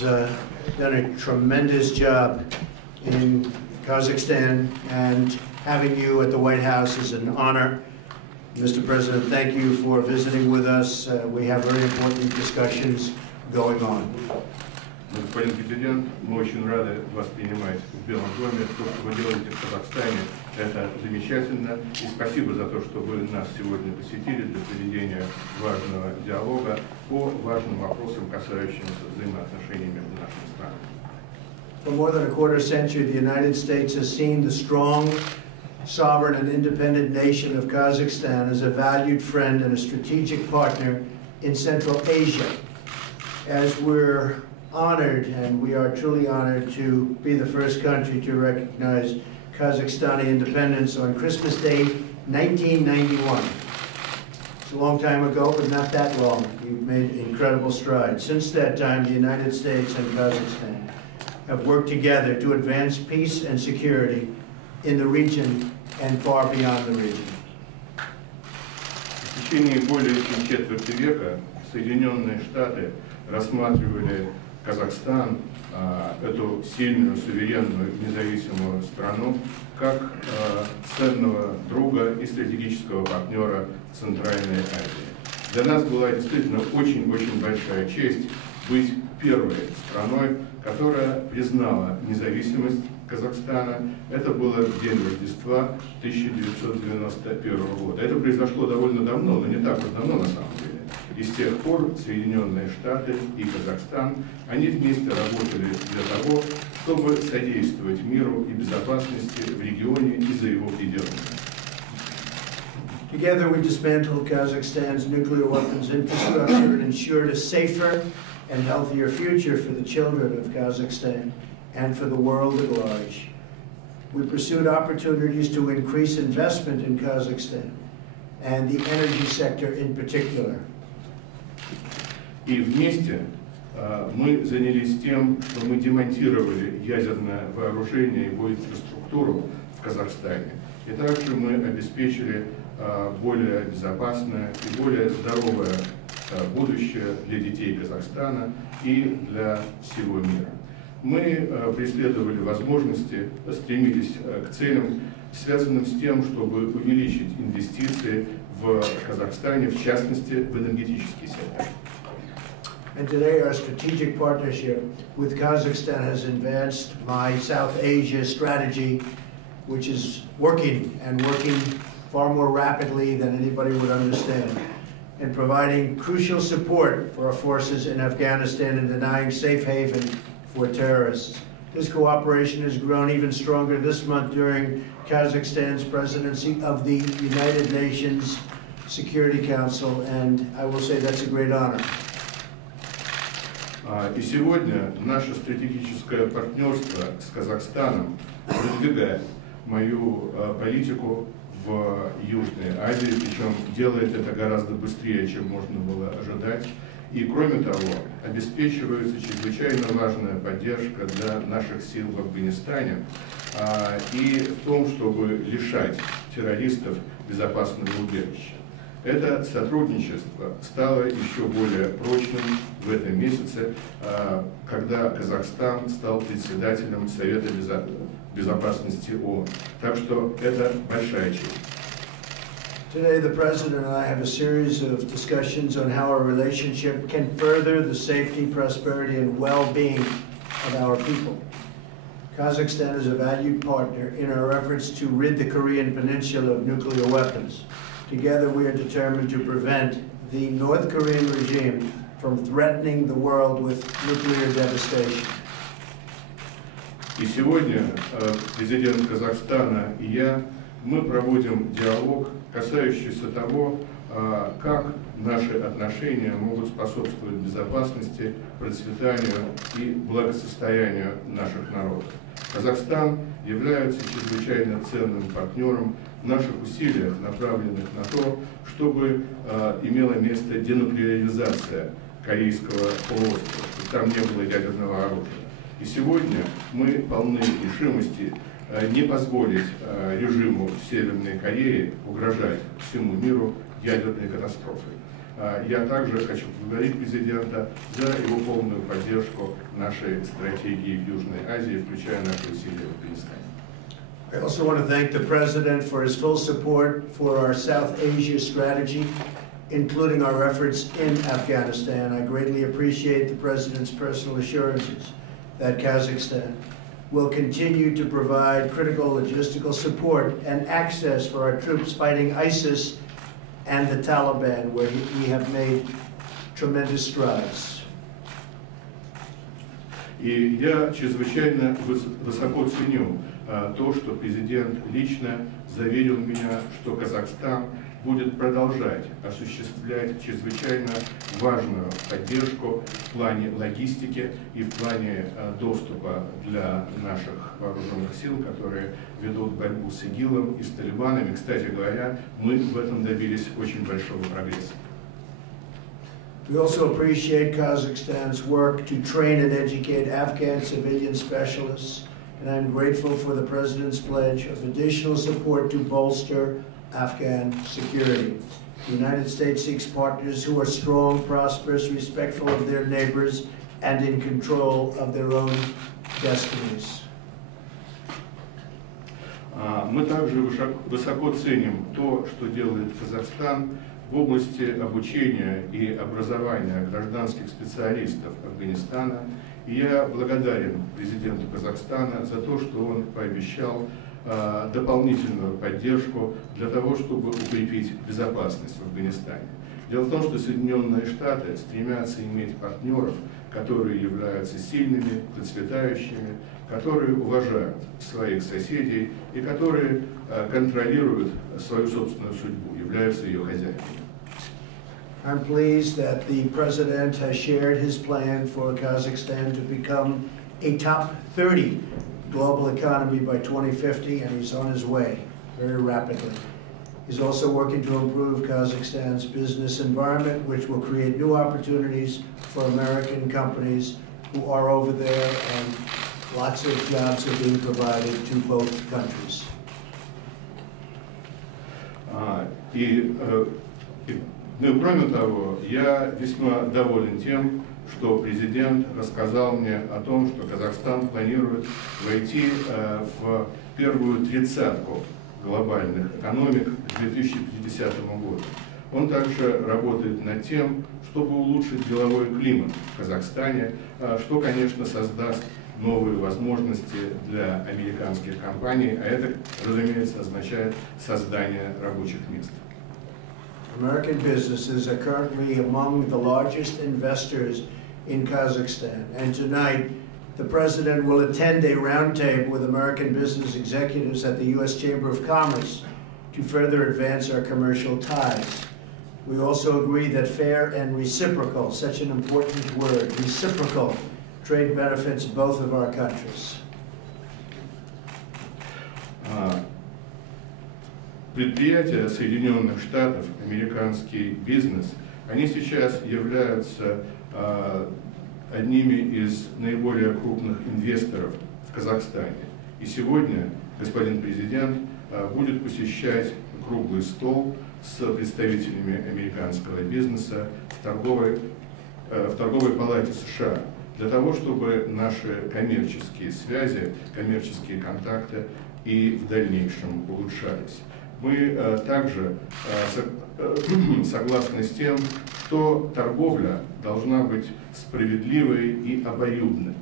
has done a tremendous job in Kazakhstan, and having you at the White House is an honor. Mr. President, thank you for visiting with us. We have very important discussions going on. Господин президент, мы очень рады вас принимать в Белом доме. То, что вы делаете в Казахстане, это замечательно. И спасибо за то, что вы нас сегодня посетили для проведения важного диалога по важным вопросам, касающимся взаимоотношений между нашими странами. For more than a quarter century, the United States has seen the strong, sovereign, and independent nation of Kazakhstan as a valued friend and a strategic partner in Central Asia. As we're honored, and we are truly honored, to be the first country to recognize Kazakhstani independence on Christmas Day, 1991. It's a long time ago, but not that long. We've made incredible strides. Since that time, the United States and Kazakhstan have worked together to advance peace and security in the region and far beyond the region. В течение более чем четверти века Соединенные Штаты рассматривали Казахстан, эту сильную, суверенную, независимую страну, как ценного друга и стратегического партнера в Центральной Азии. Для нас была действительно очень-очень большая честь быть первой страной, которая признала независимость Казахстана. Это было в день Рождества 1991 года. Это произошло довольно давно, но не так уж давно на самом деле. И с тех пор Соединенные Штаты и Казахстан, они вместе работали для того, чтобы содействовать миру и безопасности в регионе и за его пределами. Together we dismantled Kazakhstan's nuclear weapons infrastructure and ensured a safer and healthier future for the children of Kazakhstan and for the world at large. We pursued opportunities to increase investment in Kazakhstan and the energy sector in particular. И вместе мы занялись тем, что мы демонтировали ядерное вооружение и его инфраструктуру в Казахстане. И также мы обеспечили более безопасное и более здоровое будущее для детей Казахстана и для всего мира. Мы преследовали возможности, стремились к целям, связанным с тем, чтобы увеличить инвестиции в Казахстане, в частности, в энергетический сектор. And today our strategic partnership with Kazakhstan has advanced my South Asia strategy, which is working and working far more rapidly than anybody would understand, and providing crucial support for our forces in Afghanistan and denying safe haven for terrorists. This cooperation has grown even stronger this month during Kazakhstan's presidency of the United Nations Security Council, and I will say that's a great honor. И сегодня наше стратегическое партнерство с Казахстаном продвигает мою политику в Южной Азии, причем делает это гораздо быстрее, чем можно было ожидать. И, кроме того, обеспечивается чрезвычайно важная поддержка для наших сил в Афганистане и в том, чтобы лишать террористов безопасного убежища. Это сотрудничество стало еще более прочным в этом месяце, когда Казахстан стал председателем Совета безопасности ООН. Так что это большая честь. Today, the President and I have a series of discussions on how our relationship can further the safety, prosperity, and well-being of our people. Kazakhstan is a valued partner in our efforts to rid the Korean Peninsula of nuclear weapons. Together, we are determined to prevent the North Korean regime from threatening the world with nuclear devastation. И сегодня президент Казахстана и я, мы проводим диалог, касающийся того, как наши отношения могут способствовать безопасности, процветанию и благосостоянию наших народов. Казахстан является чрезвычайно ценным партнером в наших усилиях, направленных на то, чтобы имела место денуклеаризация Корейского полуострова, чтобы там не было ядерного оружия. И сегодня мы полны решимости не позволить режиму Северной Кореи угрожать всему миру ядерной катастрофой. Я также хочу поблагодарить президента за его полную поддержку нашей стратегии в Южной Азии, включая наши усилия в Афганистане. I also want to thank the President for his full support for our South Asia strategy, including our efforts in Afghanistan. I greatly appreciate the President's personal assurances that Kazakhstan will continue to provide critical logistical support and access for our troops fighting ISIS and the Taliban, where we have made tremendous strides. И я чрезвычайно высоко ценю то, что президент лично заверил меня, что Казахстан будет продолжать осуществлять чрезвычайно важную поддержку в плане логистики и в плане доступа для наших вооруженных сил, которые ведут борьбу с ИГИЛом и с талибанами. Кстати говоря, мы в этом добились очень большого прогресса. We also appreciate Kazakhstan's work to train and educate Afghan civilian specialists, and I'm grateful for the President's pledge of additional support to bolster Afghan security. The United States seeks partners who are strong, prosperous, respectful of their neighbors, and in control of their own destinies. Мы также высоко ценим то, что делает Казахстан в области обучения и образования гражданских специалистов Афганистана. И я благодарен президенту Казахстана за то, что он пообещал дополнительную поддержку для того, чтобы укрепить безопасность в Афганистане. Дело в том, что Соединенные Штаты стремятся иметь партнеров, которые являются сильными, процветающими, которые уважают своих соседей и которые контролируют свою собственную судьбу, являются ее хозяевами. I'm pleased that the President has shared his plan for Kazakhstan to become a top 30 global economy by 2050, and he's on his way very rapidly. He's also working to improve Kazakhstan's business environment, which will create new opportunities for American companies who are over there, and lots of jobs are being provided to both countries. Ну, кроме того, я весьма доволен тем, что президент рассказал мне о том, что Казахстан планирует войти в первую тридцатку глобальных экономик к 2050 году. Он также работает над тем, чтобы улучшить деловой климат в Казахстане, что, конечно, создаст новые возможности для американских компаний, а это, разумеется, означает создание рабочих мест. American businesses are currently among the largest investors in Kazakhstan, and tonight the President will attend a roundtable with American business executives at the U.S. Chamber of Commerce to further advance our commercial ties. We also agree that fair and reciprocal, such an important word, reciprocal trade benefits both of our countries. Предприятия Соединенных Штатов, американский бизнес, они сейчас являются одними из наиболее крупных инвесторов в Казахстане. И сегодня господин президент будет посещать круглый стол с представителями американского бизнеса в торговой палате США, для того, чтобы наши коммерческие связи, коммерческие контакты и в дальнейшем улучшались. Мы также согласны с тем, что торговля должна быть справедливой и обоюдной,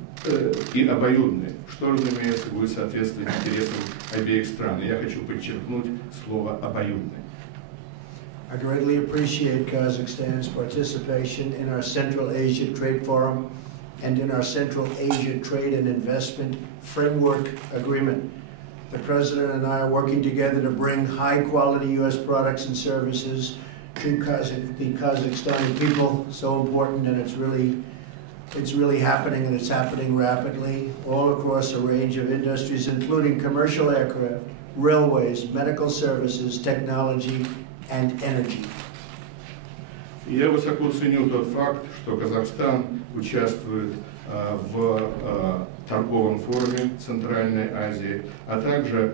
что, разумеется, будет соответствовать интересам обеих стран. И я хочу подчеркнуть слово «обоюдной». I greatly appreciate Kazakhstan's participation in our Central Asia Trade Forum and in our Central Asia Trade and Investment Framework Agreement. The President and I are working together to bring high-quality U.S. products and services to the Kazakhstani people. So important, and it's really happening, and it's happening rapidly all across a range of industries, including commercial aircraft, railways, medical services, technology, and energy. Я высоко ценю тот факт, что Казахстан участвует в торговом форуме Центральной Азии, а также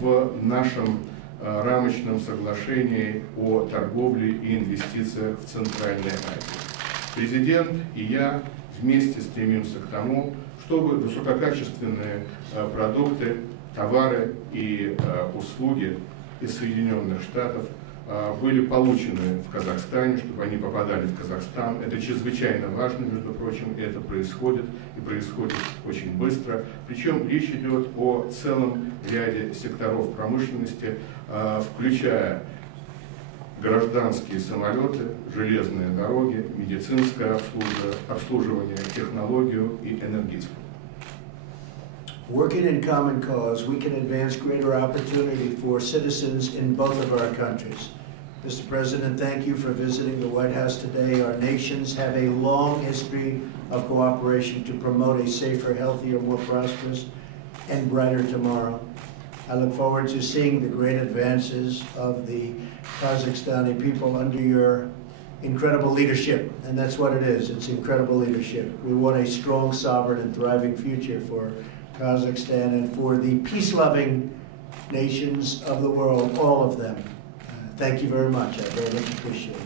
в нашем рамочном соглашении о торговле и инвестициях в Центральной Азии. Президент и я вместе стремимся к тому, чтобы высококачественные продукты, товары и услуги из Соединенных Штатов были получены в Казахстане, чтобы они попадали в Казахстан. Это чрезвычайно важно, между прочим, и это происходит, и происходит очень быстро. Причем речь идет о целом ряде секторов промышленности, включая гражданские самолеты, железные дороги, медицинское обслуживание, технологию и энергетику. Working in common cause, we can advance greater opportunity for citizens in both of our countries. Mr. President, thank you for visiting the White House today. Our nations have a long history of cooperation to promote a safer, healthier, more prosperous, and brighter tomorrow. I look forward to seeing the great advances of the Kazakhstani people under your incredible leadership, and that's what it is. It's incredible leadership. We want a strong, sovereign, and thriving future for Kazakhstan and for the peace-loving nations of the world, all of them. Thank you very much. I very much appreciate it.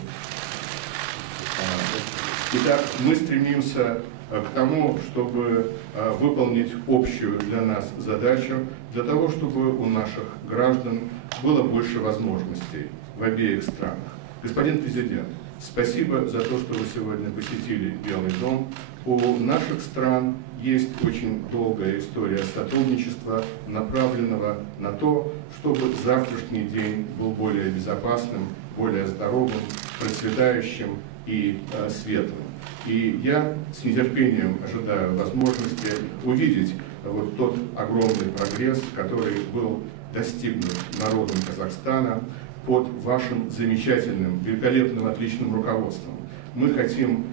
Итак, мы стремимся к тому, чтобы выполнить общую для нас задачу, для того, чтобы у наших граждан было больше возможностей в обеих странах. Господин президент, спасибо за то, что вы сегодня посетили Белый дом. У наших стран есть очень долгая история сотрудничества, направленного на то, чтобы завтрашний день был более безопасным, более здоровым, процветающим и светлым. И я с нетерпением ожидаю возможности увидеть вот тот огромный прогресс, который был достигнут народом Казахстана под вашим замечательным, великолепным, отличным руководством. Мы хотим,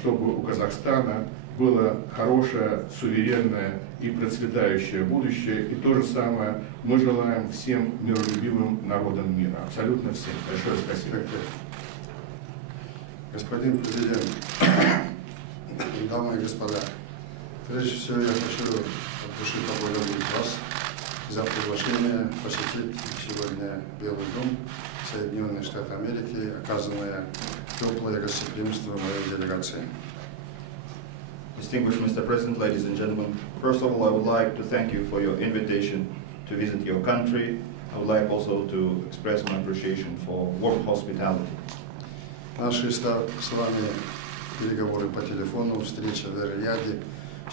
чтобы у Казахстана было хорошее, суверенное и процветающее будущее. И то же самое мы желаем всем миролюбивым народам мира. Абсолютно всем. Большое спасибо. Господин президент, дамы и господа, прежде всего я хочу от души поблагодарить вас за приглашение посетить сегодня Белый дом Соединенных Штатов Америки, оказанное теплое гостеприимство моей делегации. Distinguished Mr. President, ladies and gentlemen, first of all, I would like to thank you for your invitation to visit your country. I would like also to express my appreciation for warm hospitality. Наши с вами переговоры по телефону, встреча в Эр-Рияде,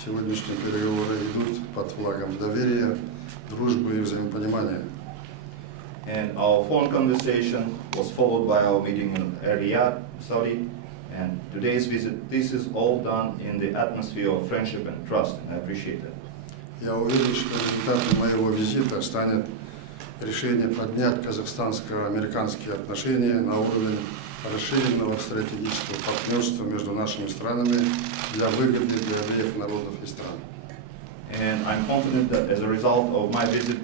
сегодняшние переговоры идут под флагом доверия, дружбы и взаимопонимания. And our phone conversation was followed by our meeting in Riyadh, Saudi. And today's visit, this is all done in the atmosphere of friendship and trust, and I appreciate it. Я уверен, что результатом моего визита станет решение поднять казахстанско-американские отношения на уровень расширенного стратегического партнерства между нашими странами для выгоды для обеих народов и стран. And I'm confident that as a result of my visit,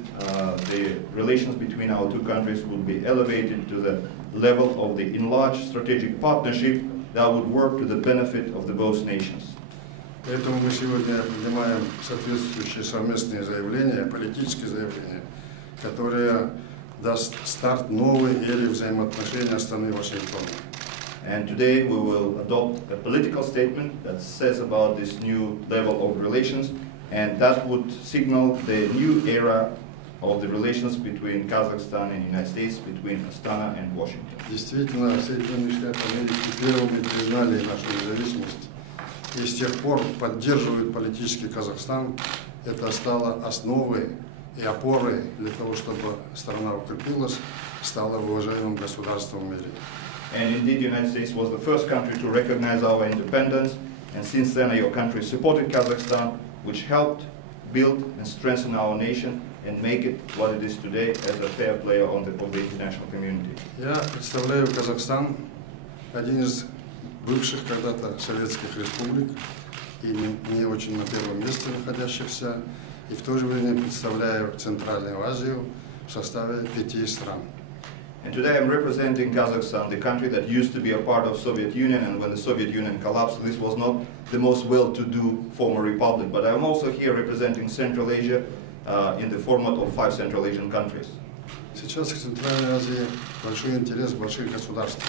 the relations between our two countries will be elevated to the level of the enlarged strategic partnership that would work to the benefit of the both nations. Поэтому мы сегодня принимаем соответствующие совместные заявления, политические заявления, которые даст старт новой эре взаимоотношений Астаны и Вашингтона. And today we will adopt a political statement that says about this new level of relations, and that would signal the new era of the relations between Kazakhstan and the United States, between Astana and Washington. Действительно, Соединенные Штаты Америки первыми признали нашу независимость и с тех пор поддерживают политический Казахстан. Это стало основой и опорой для того, чтобы страна укрепилась, стала уважаемым государством в мире. And indeed, the United States was the first country to recognize our independence, and since then your country supported Kazakhstan, which helped build and strengthen our nation and make it what it is today as a fair player of the international community. Я представляю Казахстан, один из бывших когда-то советских республик, и не очень на первом месте находящихся, и в то же время представляю Центральную Азию в составе 5 стран. And today I'm representing Kazakhstan, the country that used to be a part of Soviet Union, and when the Soviet Union collapsed, this was not the most well-to-do former republic. But I'm also here representing Central Asia in the format of 5 Central Asian countries. Сейчас к Центральной Азии большой интерес больших государств.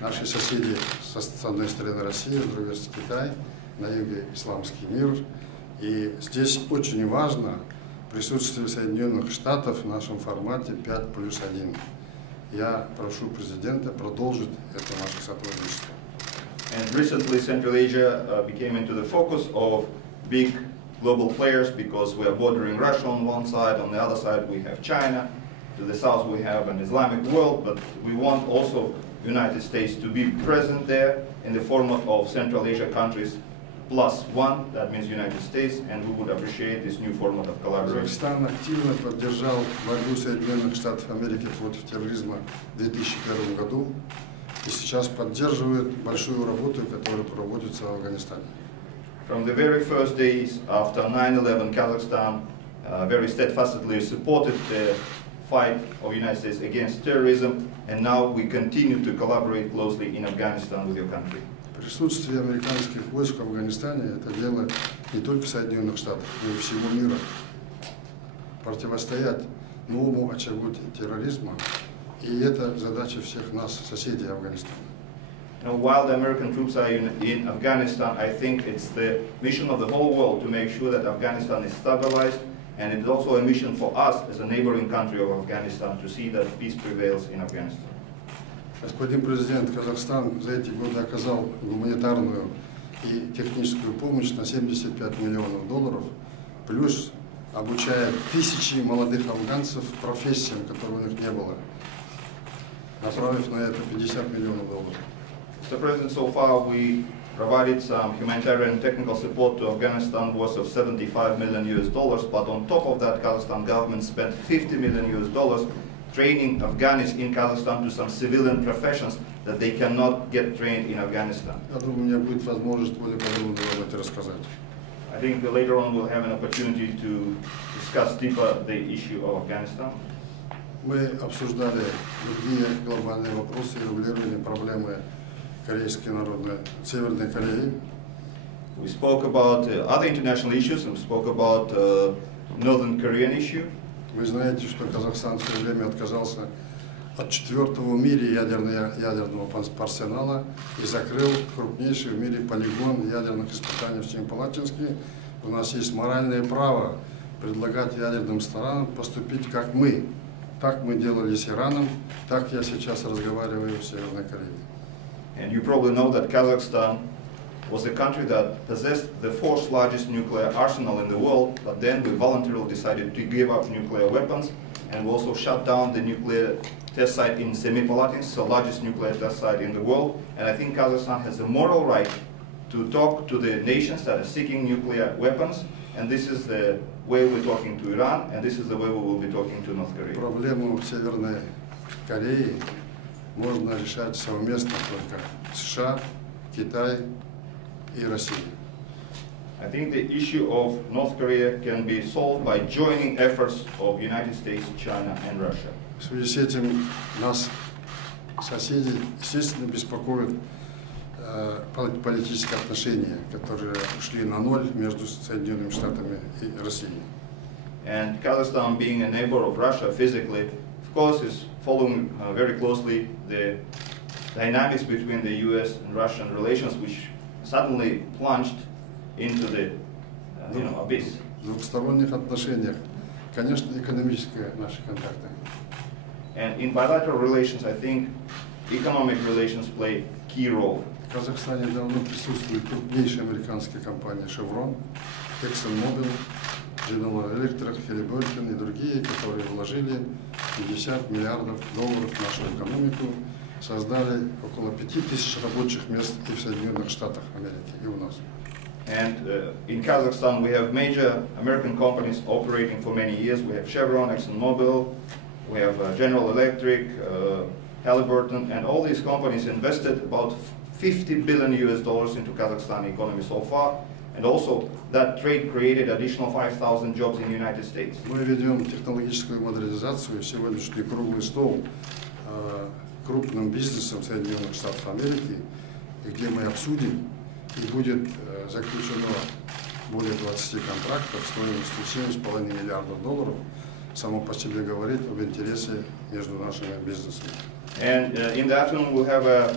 Наши соседи с одной стороны Россия, с другой стороны Китай, на юге исламский мир. И здесь очень важно присутствие Соединенных Штатов в нашем формате 5+1. Я прошу президента продолжить это наше сотрудничество. And recently Central Asia became into the focus of big global players because we are bordering Russia on one side, on the other side we have China, to the south we have an Islamic world, but we want also the United States to be present there in the format of Central Asia countries +1, that means United States, and we would appreciate this new format of collaboration. Казахстан активно поддержал борьбу Соединенных Штатов Америки против терроризма в 2001 году и сейчас поддерживает большую работу, которая проводится в Афганистане. From the very first days after 9/11, Kazakhstan very steadfastly supported the fight of the United States against terrorism, and now we continue to collaborate closely in Afghanistan with your country. Присутствие американских войск в Афганистане – это дело не только Соединенных Штатов, но и всего мира. Противостоять новому очагу терроризма, и это задача всех нас, соседей Афганистана. Now, while the American troops are in Afghanistan, I think it's the mission of the whole world to make sure that Afghanistan is stabilized, and it's also a mission for us as a neighboring country of Afghanistan to see that peace prevails in Afghanistan. Господин президент, Казахстан за эти годы оказал гуманитарную и техническую помощь на $75 миллионов, плюс обучает тысячи молодых афганцев профессиям, которые у них не было, направив на это $50 миллионов. Mr. President, so far we provided some humanitarian and technical support to Afghanistan worth of $75 million, but on top of that, Kazakhstan government spent $50 million training Afghans in Kazakhstan to some civilian professions that they cannot get trained in Afghanistan. Я думаю, у меня будет возможность более подробно вам это рассказать. I think later on we'll have an opportunity to discuss deeper the issue of Afghanistan. Мы обсуждали другие глобальные вопросы и регулировали проблемы Корейской Народной, Северной Кореи. We spoke about other international issues and we spoke about Northern Korean issue. Вы знаете, что Казахстан в свое время отказался от 4-го в мире ядерного арсенала и закрыл крупнейший в мире полигон ядерных испытаний в Семипалатинске. У нас есть моральное право предлагать ядерным странам поступить как мы. Так мы делали с Ираном, так я сейчас разговариваю в Северной Корее. And you probably know that Kazakhstan was a country that possessed the 4th largest nuclear arsenal in the world, but then we voluntarily decided to give up nuclear weapons, and we also shut down the nuclear test site in Semipalatinsk, the largest nuclear test site in the world. And I think Kazakhstan has the moral right to talk to the nations that are seeking nuclear weapons, and this is the way we're talking to Iran, and this is the way we will be talking to North Korea. Проблему Северной Кореи можно решать совместно только США, Китай и Россия. I think the issue of North Korea can be solved by joining efforts of United States, China, and Russia. В связи с этим нас, соседи, естественно, беспокоят политические отношения, которые ушли на ноль между Соединенными Штатами и Россией. And Kazakhstan, being a neighbor of Russia physically, of course, is following very closely the dynamics between the U.S. and Russian relations, which suddenly plunged into the abyss. В двухсторонних отношениях, конечно, экономические наши контакты. And in bilateral relations, I think economic relations play a key role. В Казахстане давно присутствует крупнейшая американская компания Chevron, ExxonMobil, General Electric, Halliburton и другие, которые вложили $50 миллиардов в нашу экономику, создали около 5000 рабочих мест и в Соединенных Штатах Америки, и у нас. And in Kazakhstan, we have major American companies operating for many years. We have Chevron, ExxonMobil, we have General Electric, Halliburton, and all these companies invested about $50 billion into Kazakhstan economy so far. And also, that trade created additional 5,000 jobs in the United States. Мы ведем технологическую модернизацию, сегодняшний круглый стол крупным бизнесом Соединенных Штатов Америки, где мы обсудим, и будет заключено более 20 контрактов стоимостью $7,5 миллиардов само по себе говорит об интересе между нашими бизнесами. And in the afternoon we'll have a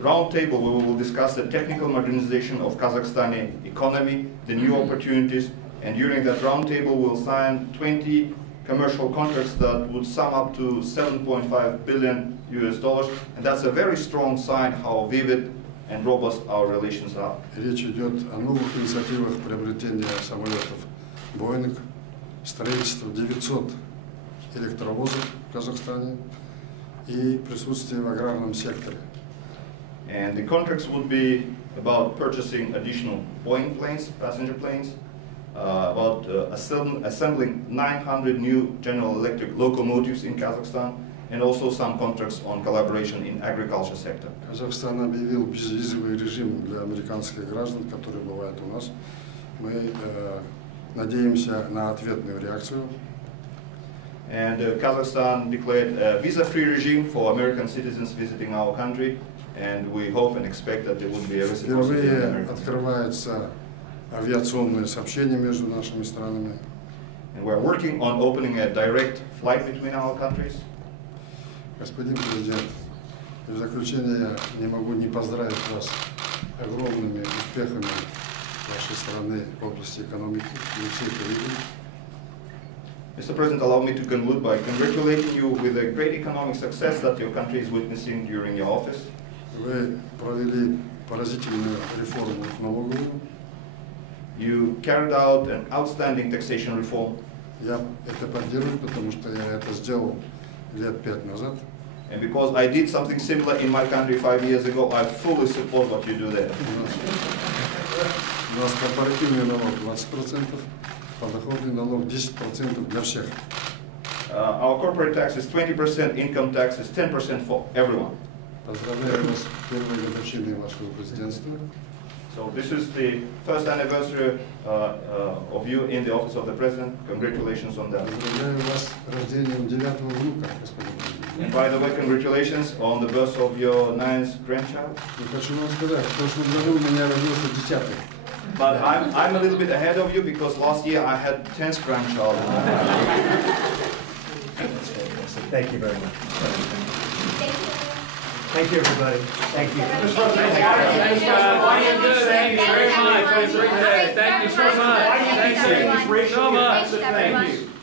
round table where we will discuss the technical modernization of Kazakhstani economy, the new opportunities, and during that round table we'll sign 20 commercial contracts that would sum up to $7.5 billion, and that's a very strong sign how vivid and robust our relations are. Речь идет о новых инициативах приобретения самолетов Boeing, строительство 900 электровозов в Казахстане и присутствие в аграрном секторе. And the contracts would be about purchasing additional Boeing planes, passenger planes, about assembling 900 new General Electric locomotives in Kazakhstan, and also some contracts on collaboration in agriculture sector. Казахстан объявил безвизовый режим для американских граждан, которые бывают у нас. Мы надеемся на ответную реакцию. And Kazakhstan declared a visa-free regime for American citizens visiting our country, and we hope and expect that there will be a reciprocity. Впервые открывается авиационное сообщение между нашими странами. And we're working on opening a direct flight between our countries. Господин президент, в заключение я не могу не поздравить вас с огромными успехами вашей страны в области экономики. Мы все это видим. Mr. President, allow me to conclude by congratulating you with the great economic success that your country is witnessing during your office. Вы провели поразительную реформу налоговую. You carried out an outstanding taxation reform. Я это поддерживаю, потому что я это сделал лет 5 назад. And because I did something similar in my country 5 years ago, I fully support what you do there. У нас корпоративный налог 20%, подоходный налог 10% для всех. Our corporate tax is 20%, income tax is 10% for everyone. Поздравляю вас с первой годовщиной вашего президентства. So this is the first anniversary of you in the office of the president. Congratulations on that. Поздравляю вас с рождением 9-го внука, господин президент. And by the way, congratulations on the birth of your 9th grandchild. И хочу вам сказать, в прошлом году у меня родился 10-й. But I'm a little bit ahead of you because last year I had 10th grandchild. Thank you very much. Thank you, everybody. Thank you. Thank you very much. Thank you so much. Thank you so much. Thank you.